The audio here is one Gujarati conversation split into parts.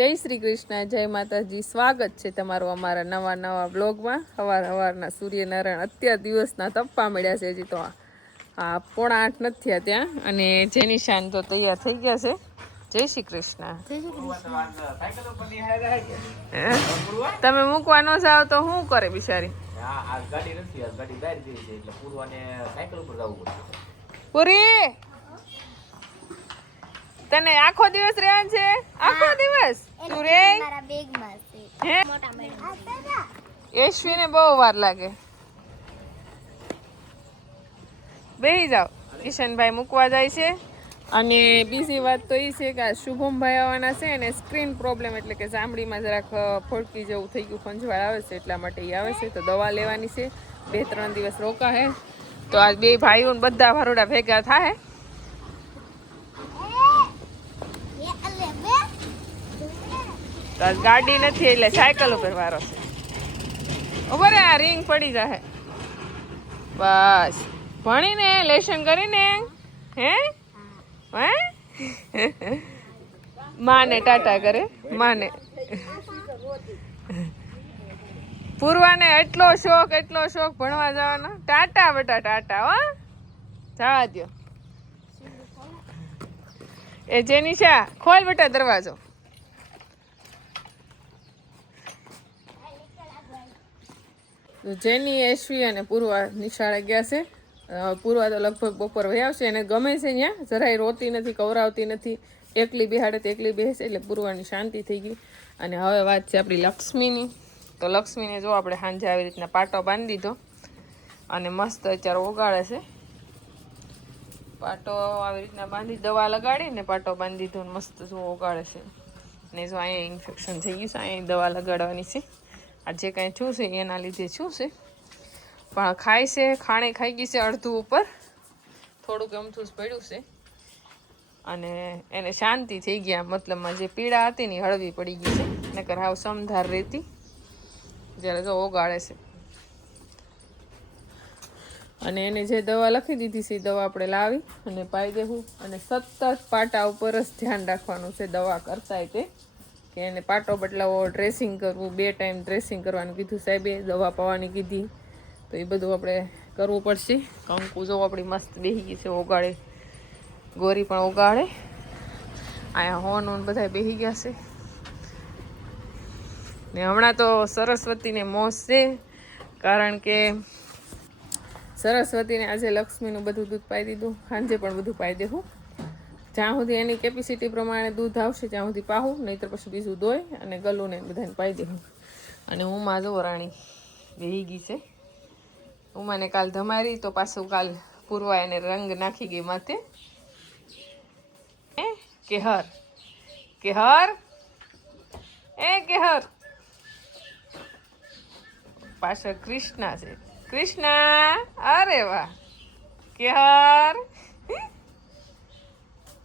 જય શ્રી કૃષ્ણ, જય માતાજી. સ્વાગત છે તમારું અમારા નવા બ્લોગમાં. સવારના સૂર્યનારાયણ અત્યાર દિવસના તપ્પા મળ્યા છે. હજી તો 7:45 નથી થયા ત્યાં. અને જેની શાન તો તૈયાર થઈ ગયા છે. જય શ્રી કૃષ્ણ. તમે મૂકવા ન જાવ તો શું કરે બિચારી? પૂરી તને આખો દિવસ રહેવાનું છે? આખો દિવસ તું રે? યશ્વીને બહુ વાર લાગે. બેહી જાવ. કિશનભાઈ મૂકવા જાય છે. અને બીજી વાત તો એ છે કે આ શુભમભાઈ આવવાના છે ને સ્ક્રીન પ્રોબ્લેમ, એટલે કે ચામડીમાં જરાક ફોડકી જેવું થઈ ગયું, ખંજવાળ આવે છે, એટલા માટે એ આવે છે. તો દવા લેવાની છે. 2-3 દિવસ રોકા હે. તો આ બે ભાઈઓ બધા ભરોડા ભેગા થાય. ગાડી નથી એટલે સાયકલ ઉપર વારો છે. ઉભા રે, આ રિંગ પડી જાય. બસ ભણીને લેશન કરીને હે માને ટાટા કરે. માને પૂર્વાને એટલો શોખ ભણવા જવાનો. ટાટા બેટા ટાટા. હો જવા દો. એ જેનિશા ખોલ બેટા દરવાજો. જેની, યશ્વી અને પૂર્વા નિશાળે ગયા છે. પૂર્વા તો લગભગ બપોર વહી આવશે. એને ગમે છે ત્યાં, જરાય રોતી નથી, કવરાવતી નથી. એકલી બેહાડે તો એકલી બેસે એટલે પૂર્વાની શાંતિ થઈ ગઈ. અને હવે વાત છે આપણી લક્ષ્મીની. તો લક્ષ્મીને જો આપણે સાંજે આવી રીતના પાટો બાંધી દીધો અને મસ્ત અત્યારે ઓગાળે છે. પાટો આવી રીતના બાંધી દવા લગાડીને પાટો બાંધી દીધો ને મસ્ત જો ઓગાળે છે. ને જો અહીંયા ઇન્ફેક્શન થઈ ગયું છે, અહીંયા દવા લગાડવાની છે. આ જે કાંઈ છું છે એના લીધે છું છે, પણ ખાય છે. ખાણે ખાઈ ગઈ છે અડધું ઉપર, થોડુંક અમથું જ પડ્યું છે. અને એને શાંતિ થઈ ગયા, મતલબમાં જે પીડા હતી ને હળવી પડી ગઈ છે. નકર હાવ સમધાર રહેતી. જ્યારે જો ઓગાળે છે. અને એને જે દવા લખી દીધી છે એ દવા આપણે લાવી અને પાઈ દેવું. અને સતત પાટા ઉપર જ ધ્યાન રાખવાનું છે દવા કરતાંય તે, કે એને પાટો બદલાવો, ડ્રેસિંગ કરવું, 2 ટાઈમ ડ્રેસિંગ કરવાનું કીધું સાહેબે, દવા પાવાની કીધી. તો એ બધું આપણે કરવું પડશે. કંકુ જો આપણી મસ્ત બેસી ગઈ છે ઓગાળે. ગોરી પણ ઓગાળે. અહીંયા હોન બધા બેસી ગયા છે. ને હમણાં તો સરસ્વતીને મોજ છે, કારણ કે સરસ્વતીને આજે લક્ષ્મીનું બધું દૂધ પાઈ દીધું. સાંજે પણ બધું પાઈ દેવું. જ્યાં સુધી એની કેપેસિટી પ્રમાણે દૂધ આવશે ત્યાં સુધી પાહું, નહીંતર પછી બીજું દોય અને ગલું ને બધાને પાઈ દેવું. અને ઉમા જો રાણી બેહી ગઈ છે. ઉમાને કાલ ધમારી તો પાછું કાલ પૂર્વા એને રંગ નાખી ગઈ માથે. કેહર કેહર કેહર. પાછળ કૃષ્ણા છે. કૃષ્ણા, અરે વાહ. કેહર.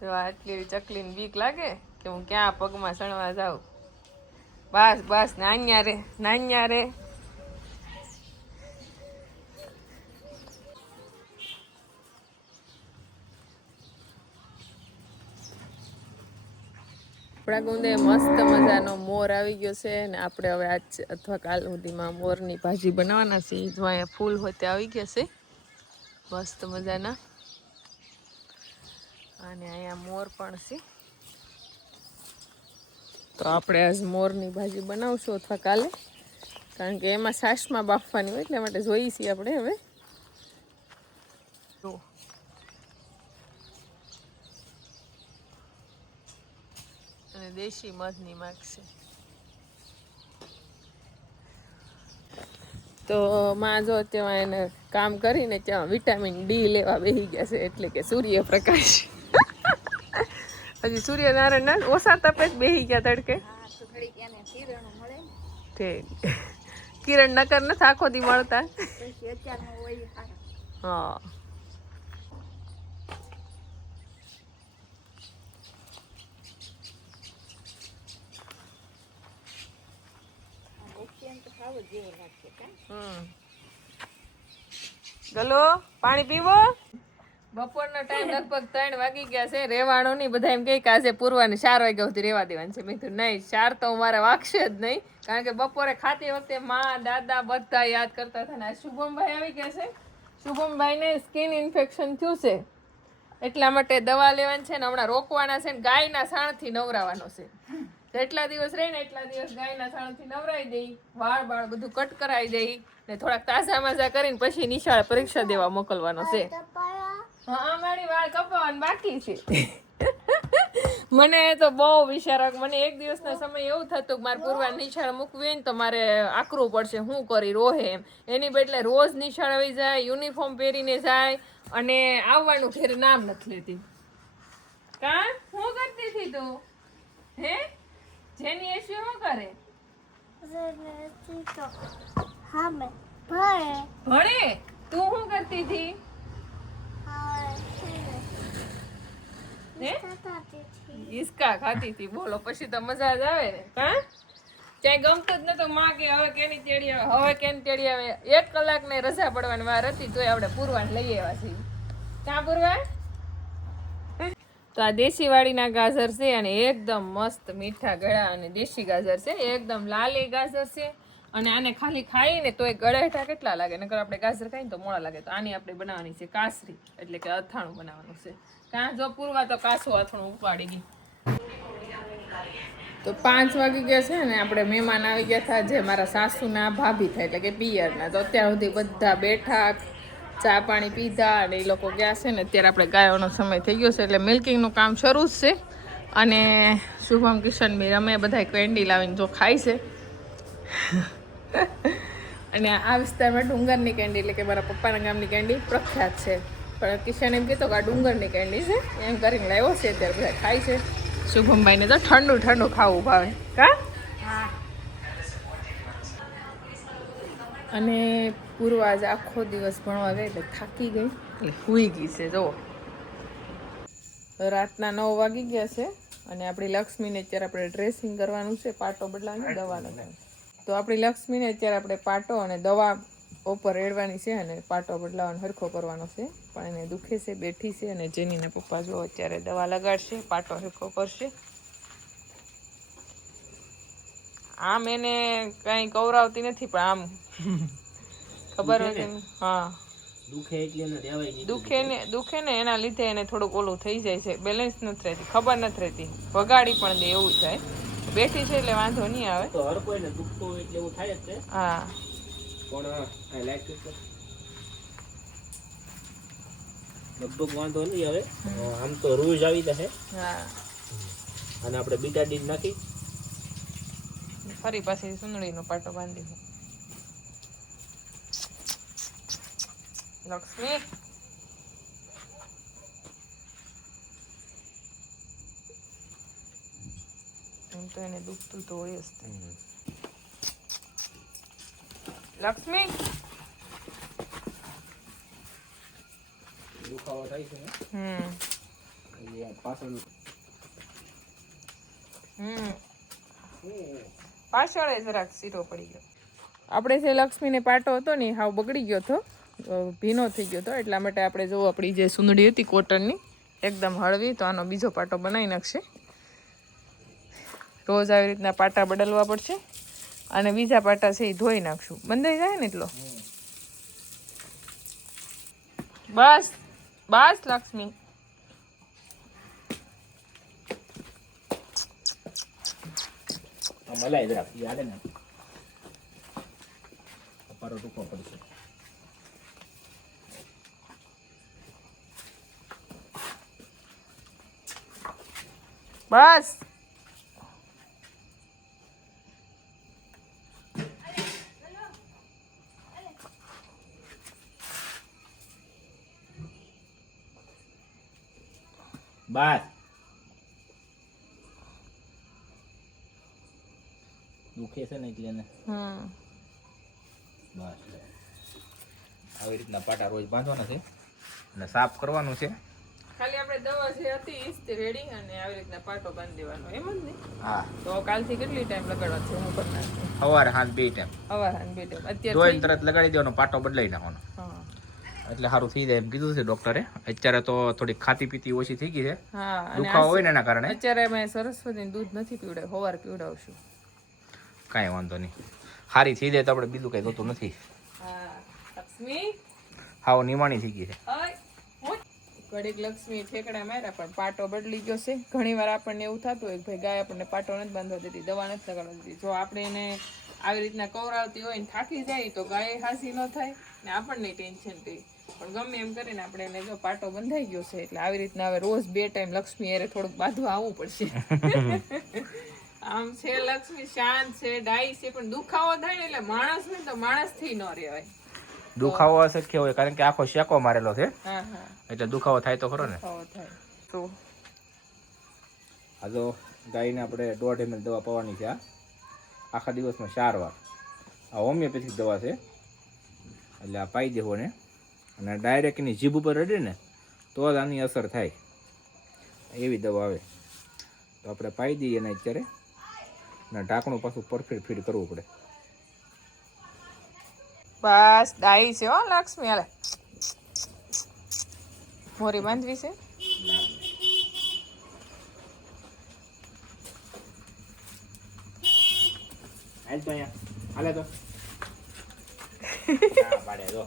તો આટલી એવી ચકલીને બીક લાગે કે હું ક્યાં પગમાં સણવા જાઉં. બસ નાન્યા રે. આપણા ગુંદે મસ્ત મજાનો મોર આવી ગયો છે. ને આપણે હવે આજ અથવા કાલ સુધીમાં મોરની ભાજી બનાવવાના છે. જો અહીંયા ફૂલ હોય તે આવી ગયા છે મસ્ત મજાના. અને અહીંયા મોર પણ છે. તો આપણે આજ મોરની ભાજી બનાવશું અથવા કાલે, કારણ કે એમાં છાશમાં બાફવાની હોય, એટલા માટે જોઈએ છીએ આપણે હવે. અને દેશી મધની માગશે. તો માં જો ત્યાં એને કામ કરીને ત્યાં વિટામિન ડી લેવા બેસી ગયા છે, એટલે કે સૂર્યપ્રકાશ. હજી સૂર્યનારાયણ ઓછા તપે જ બેસી ગયા તડકે. કિરણ નકર નથી આખો દી મળતા. હા. ગલો પાણી પીવો. બપોરનો ટાઈમ લગભગ 3 વાગી ગયા છે. રેવાનો નહીં, બધા એમ કહે કે આજે પૂરવાની 4 વાગ્યા સુધી રેવા દેવાની છે. મેં કીધું નહીં, 4 તો મારે વાગશે જ નહીં, કારણ કે બપોરે ખાતી વખતે માં દાદા બધા યાદ કરતા હતા ને. શુભમભાઈ આવી ગયા છે. શુભમભાઈને સ્કિન ઇન્ફેક્શન થયું છે, એટલા માટે દવા લેવાની છે ને હમણાં રોકવાના છે ને ગાયના સાણથી નવરાવાનો છે. જેટલા દિવસ રહે ને એટલા દિવસ ગાયના સાણથી નવરાવી દઈ, વાળ બાળ બધું કટ કરાવી દઈ ને થોડાક તાજા માજા કરીને પછી નિશાળે પરીક્ષા દેવા મોકલવાનો છે. હા, મારી વાળ કપાવવાનું બાકી છે. મને તો બહુ વિચારક, મને એક દિવસના સમય એવું થતું કે મારે પૂર્વા નિશાળ મૂકવી હોય ને તો મારે આકરું પડશે, શું કરી રોહે એમ. એની બદલે રોજ નિશાળ આવી જાય, યુનિફોર્મ પહેરીને જાય અને આવવાનું ઘેર નામ નથી લેતી. કા શું કરતી હતી તું? હે જેની એસી શું કરે? ભણે. તું શું કરતી હતી? હિસકા ખાતી હતી. બોલો, પછી તો મજા જ આવે ને. હા, ક્યાંય ગમતું જ નતું. માં કે હવે કેની તેડી આવે, હવે કેની તેડી આવે. 1 કલાક ને રજા પડવાની વાર હતી તોય આપણે પૂરવાને લઈ આવ્યા છીએ. ક્યાં પૂરવા? તો આ દેશી વાડીના ગાજર છે અને એકદમ મસ્ત મીઠા ગળા અને દેશી ગાજર છે. એકદમ લાલી ગાજર છે અને આને ખાલી ખાઈને તોય ગળેઠા કેટલા લાગે. નકર આપણે ગાજર ખાઈને તો મોડા લાગે. તો આની આપણે બનાવવાની છે કાસરી, એટલે કે અથાણું બનાવવાનું છે. કાં જો પૂરવા તો કાસું અથાણું ઉપાડી ગઈ. તો 5 વાગી ગયા છે ને આપણે મહેમાન આવી ગયા હતા, જે મારા સાસુના ભાભી થાય એટલે કે પિયરના. તો અત્યાર સુધી બધા બેઠા, ચા પાણી પીધા અને એ લોકો ગયા છે ને. અત્યારે આપણે ગાયોનો સમય થઈ ગયો છે એટલે મિલ્કિંગનું કામ શરૂ જ છે. અને શુભમ કિશન બી રમે, બધા કેન્ડી લાવીને જો ખાય છે. અને આ વિસ્તારમાં ડુંગરની કેન્ડી એટલે કે મારા પપ્પાના ગામની કેન્ડી પ્રખ્યાત છે. પણ કિશન એમ કહેતો કે આ ડુંગરની કેન્ડી છે એમ કરીને લાવ્યો છે. અત્યારે બધા ખાય છે. શુભમભાઈને તો ઠંડુ ઠંડુ ખાવું ભાવે. કા? અને પૂર્વા આજ આખો દિવસ ભણવા ગઈ એટલે થાકી ગઈ એટલે સૂઈ ગઈ છે. જુઓ, રાતના 9 વાગી ગયા છે અને આપણી લક્ષ્મીને અત્યારે આપણે ડ્રેસિંગ કરવાનું છે, પાટો બદલાવાની, દવાનો. તો આપણી લક્ષ્મીને અત્યારે આપણે પાટો અને દવા ઉપર રેડવાની છે અને પાટો બદલાવાનો હરખો કરવાનો છે. પણ એને દુખે છે, બેઠી છે. અને જેનીના પપ્પા જો અત્યારે દવા લગાડશે, પાટો હરખો કરશે. આમ એને કઈ કવરાવતી નથી, પણ આમ ખબર હોય કે હા દુખે ને એના લીધે એને થોડુંક ઓલું થઈ જાય છે, બેલેન્સ નથી રહેતી, ખબર નથી રહેતી, વગાડી પણ દે એવું થાય. બેઠી છે એટલે વાંધો નહીં આવે. હા, લગભગ વાંધો નહીં આવે. આમ તો રોજ આવી જશે. હા, અને આપણે બીટાડીન નાખી ફરી પાછી સુંદડીનો પાટો બાંધી. લક્ષ્મી, એમ તો એને દુખતું તો હોય જ. લક્ષ્મી, દુખાવો થાય છે. પાછળ પાછળ જરાક સીરો પડી ગયો. આપણે જે લક્ષ્મીને પાટો હતો ને હાવ બગડી ગયો હતો, ભીનો થઈ ગયો હતો. એટલા માટે આપણે જો આપણી જે સુંદડી હતી કોટનની એકદમ હળવી, તો આનો બીજો પાટો બનાવી નાખશે. રોજ આવી રીતના પાટા બદલવા પડશે અને બીજા પાટા છે એ ધોઈ નાખશું. બંધાઈ જાય ને એટલો. બસ બસ લક્ષ્મી, મલાઈ જરા યાદ ને પારો ટૂંકો પડશે. બસ બસ દુખે છે ને એટલે ને બસ આવી રીતના પાટા રોજ બાંધવાના છે અને સાફ કરવાનું છે. ખાલી આપણે દવા જે હતી ઈ રેડી અને આવી રીતના પાટો બાંધી દેવાનો, એમ જ ને? હા. તો કાલથી કેટલી ટાઈમ લગાડવાનો છે? હું કરી નાખું. સવારે હાથ 2 ટાઈમ. સવારે હાથ 2 ટાઈમ. અત્યારે ધોઈને તરત લગાડી દેવાનો, પાટો બદલાઈ નાખવાનો. હા, એટલે સારું થઈ જાય એમ કીધું છે ડોક્ટરે. અત્યારે તો થોડી ખાતી પીતી ઓછી થઈ ગઈ છે, હા, અને દુખાવો હોય ને એના કારણે. અત્યારે મેં સરસ્વતીને દૂધ નથી પીવડાવ્યું, સવાર પીવડાવશું. કાંઈ વાંધો નહીં, સારી થઈ જાય તો આપણે બીજું કંઈ જોતું નથી. હા લક્ષ્મી, હાવ નિમાણી થઈ ગઈ છે. ઘડીક લક્ષ્મી ઠેકડા માર્યા પણ પાટો બદલી ગયો છે. ઘણી વાર આપણને એવું થતું હોય કે ભાઈ ગાય આપણને પાટો નથી બાંધવા દેતી, દવા નથી લગાડવા દેતી. જો આપણે એને આવી રીતના કવરાવતી હોય ને થાકી જાય તો ગાય હાસી ન થાય ને આપણને ટેન્શન થઈ. પણ ગમે એમ કરીને આપણે એને જો પાટો બંધાઈ ગયો છે એટલે આવી રીતના હવે રોજ 2 ટાઈમ લક્ષ્મી એરે થોડુંક બાંધવા આવવું પડશે. આમ છે લક્ષ્મી શાંત છે, ડાઈ છે, પણ દુખાવો થાય ને એટલે માણસ ને તો માણસ થી ન રહેવાય. દુખાવો અશક્ય હોય કારણ કે આખો શેકો મારેલો છે, હા હા, એટલે દુખાવો થાય તો ખરો ને. દુખાવો થાય તો આ જો ગાયને આપણે 1.5 ml દવા પાવાની છે. આખા દિવસમાં 4 વાર. આ હોમિયોપેથિક દવા છે એટલે આ પાઈ દેવો ને, અને ડાયરેક્ટ એની જીભ ઉપર રડે ને તો જ આની અસર થાય, એવી દવા આવે. તો આપણે પાઈ દઈએ ને અત્યારે, અને ઢાંકણું પાછું પરફેક્ટ ફીડ કરવું પડે. બસ ડાઈ છે હો લક્ષ્મી. હાલે મોરી બાંધવી છે. હાલ તો અહીંયા હાલે તો પાડે જો.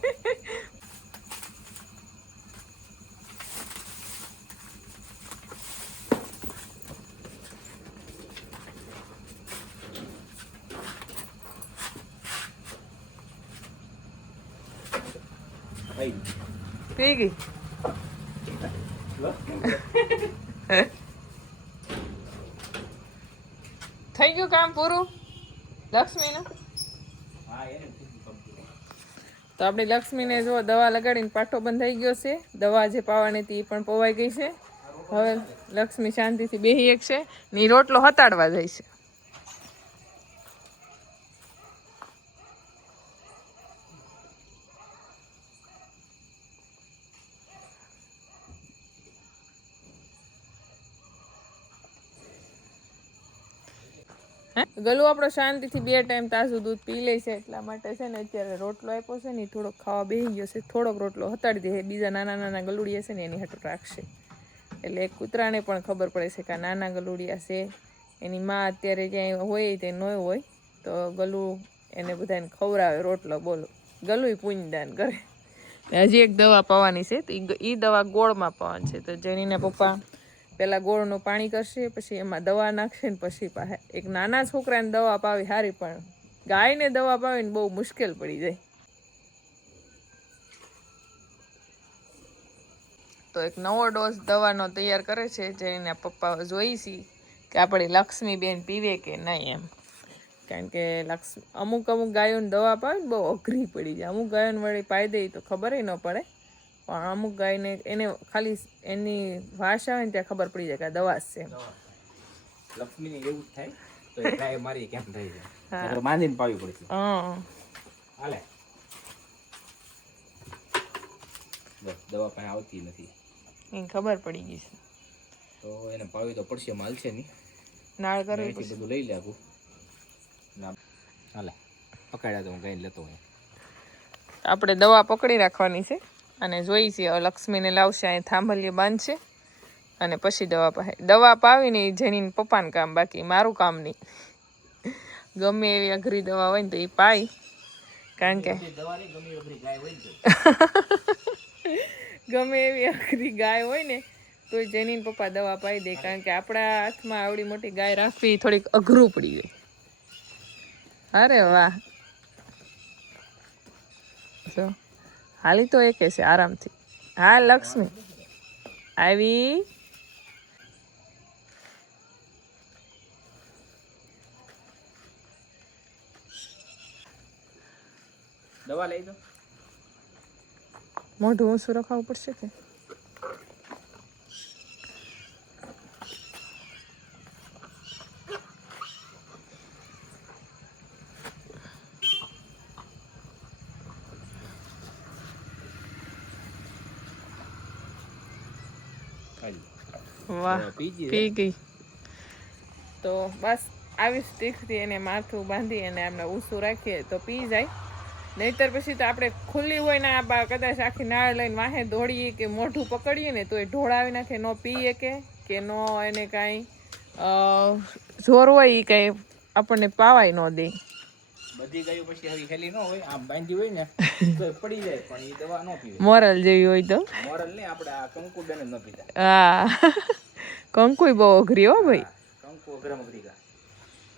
પી ગઈ. થઈ ગયું કામ પૂરું લક્ષ્મીનું. તો આપણી લક્ષ્મીને જો દવા લગાડીને પાટો બંધાઈ ગયો છે. દવા જે પાવાની હતી એ પણ પવાઈ ગઈ છે. હવે લક્ષ્મી શાંતિથી બેહી એક છે ને રોટલો હતાડવા જાય છે. ગલું આપણો શાંતિથી 2 ટાઈમ તાજું દૂધ પી લે છે, એટલા માટે છે ને અત્યારે રોટલો આપ્યો છે ને થોડોક ખાવા બેસી ગયો છે. થોડોક રોટલો હતાડી દે, બીજા નાના નાના ગલુડિયા છે ને એની હાટું રાખશે. એટલે એક કૂતરાને પણ ખબર પડે છે કે આ નાના ગલુડિયા છે. એની માં અત્યારે ક્યાંય હોય તે ન હોય તો ગલું એને બધાને ખવડાવે રોટલો. બોલો, ગલું પુણ્યદાન કરે. હજી એક દવા પાવાની છે, તો એ દવા ગોળમાં પાવાની છે. તો જેનીના પપ્પા પહેલાં ગોળનું પાણી કરશે, પછી એમાં દવા નાખશે ને પછી પાસે એક નાના છોકરાને દવા પાવી સારી, પણ ગાયને દવા પાવીને બહુ મુશ્કેલ પડી જાય. તો એક નવો ડોઝ દવાનો તૈયાર કરે છે, જેના પપ્પા જોઈ છે કે આપણી લક્ષ્મીબેન પીવે કે નહીં એમ. કારણ કે અમુક ગાયોને દવા પાવે ને બહુ અઘરી પડી જાય. અમુક ગાયોને વળી પાઈ દે તો ખબર ન પડે, પણ અમુક ગાયને એને ખાલી એની ભાષા આવે ને ત્યાં ખબર પડી જાય કે આ દવા છે. લક્ષ્મીને એવું જ થાય તો ગાય મારી કેમ થઈ જાય, બાંધીને પાવી પડશે. હાલે બસ દવા પાસે આવતી નથી એને ખબર પડી ગઈ છે, તો એને પાવી તો પડશે, માલ છે નહીં નાળ કરવી પડશે. બધું લઈ લે આખું. હાલે પકડ્યા તો હું કઈ લેતો હોય. આપણે દવા પકડી રાખવાની છે અને જોઈ છે લક્ષ્મીને લાવશે, અહીં થાંભલીએ બાંધશે અને પછી દવા પાવીને જેની પપ્પાનું કામ, બાકી મારું કામ નહીં. ગમે એવી અઘરી દવા હોય ને તો એ પાય, કારણ કે ગમે એવી અઘરી ગાય હોય ને તો જેની પપ્પા દવા પાઈ દે, કારણ કે આપણા હાથમાં આવડી મોટી ગાય રાખવી થોડીક અઘરું પડી ગઈ. અરે વાહ, જો હાલી તો એક છે આરામથી. હા લક્ષ્મી આવી. દવા લઈ દો. મોઢું ઊંચું રખાવવું પડશે કે વાહ પી ગઈ. તો બસ આવી સ્ટીકથી એને માથું બાંધી અને એમને ઊંચું રાખીએ તો પી જાય. નહીતર પછી તો આપણે ખુલ્લી હોય ને આ કદાચ આખી નાળ લઈને વાહે દોડીએ કે મોઢું પકડીએ ને તો એ ઢોળાવી નાખે, ન પીએ કે નો એને કાંઈ જોર હોય એ કાંઈ આપણને પાવાય ન દે. બધી ગાયો પછી આવી હેલી ન હોય, આમ બાંધી હોય ને તો પડી જાય, પણ એ દવા ન પીવે. મોરલ જેવી હોય તો મોરલ ને આપણે આ કંકુબેન જ ન પીતા. હા કંકુય બહુ અઘરી હો ભાઈ. કંકુ અઘરમ અઘરી ગા.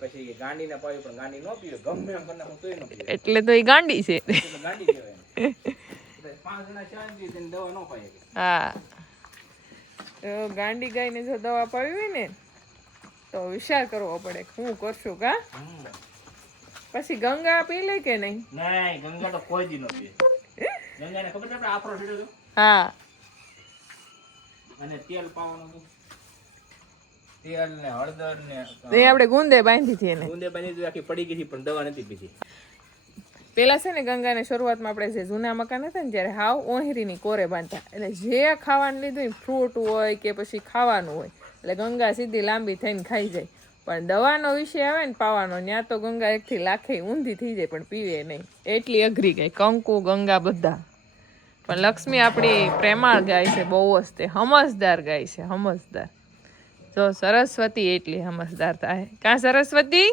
પછી એ ગાંડીને પાવી પણ ગાંડી ન પીવે, ગમે એમ કરીને હું તોય ન પીવે. એટલે તો એ ગાંડી છે. એટલે ગાંડી કહેવાય. 5 જણા 4 દી તેને દવા ન પાય. હા ગાંડી ગાયને જો દવા પાવી હોય ને તો વિચાર કરવો પડે હું કરશું કા. પછી ગંગા પી લે કે નહીં? નહીં, ગંગા તો કોઈ દી ન પીવે. ગંગાને ખબર છે આપણે આફરો સીધો તો? હા. અને તેલ પાવાનું હતું. તેલ ને હળદર ને એ આપણે ગુંદે બાંધી હતી એને. ગુંદે બાંધી તો આખી પડી ગઈ હતી, પણ દવા નથી પીધી. પેલા છે ને ગંગાને શરૂઆતમાં આપણે જે જૂના મકાન હતા ને જ્યારે હાવ ઓહરીની કોરે બાંધતા, એટલે જે ખાવાનું લીધું ને ફ્રૂટ હોય કે પછી ખાવાનું હોય એટલે ગંગા સીધી લાંબી થઈને ખાઈ જાય. પણ દવાનો વિષય આવે ને પાવાનો, ત્યાં તો ગંગા એકથી લાખે ઊંધી થઈ જાય પણ પીવે નહીં, એટલી અઘરી ગઈ. કંકુ ગંગા બધા. પણ લક્ષ્મી આપણી પ્રેમાળ ગાય છે, બહુ જ તે સમજદાર ગાય છે, સમજદાર. જો સરસ્વતી એટલી સમજદાર થાય. કાં સરસ્વતી?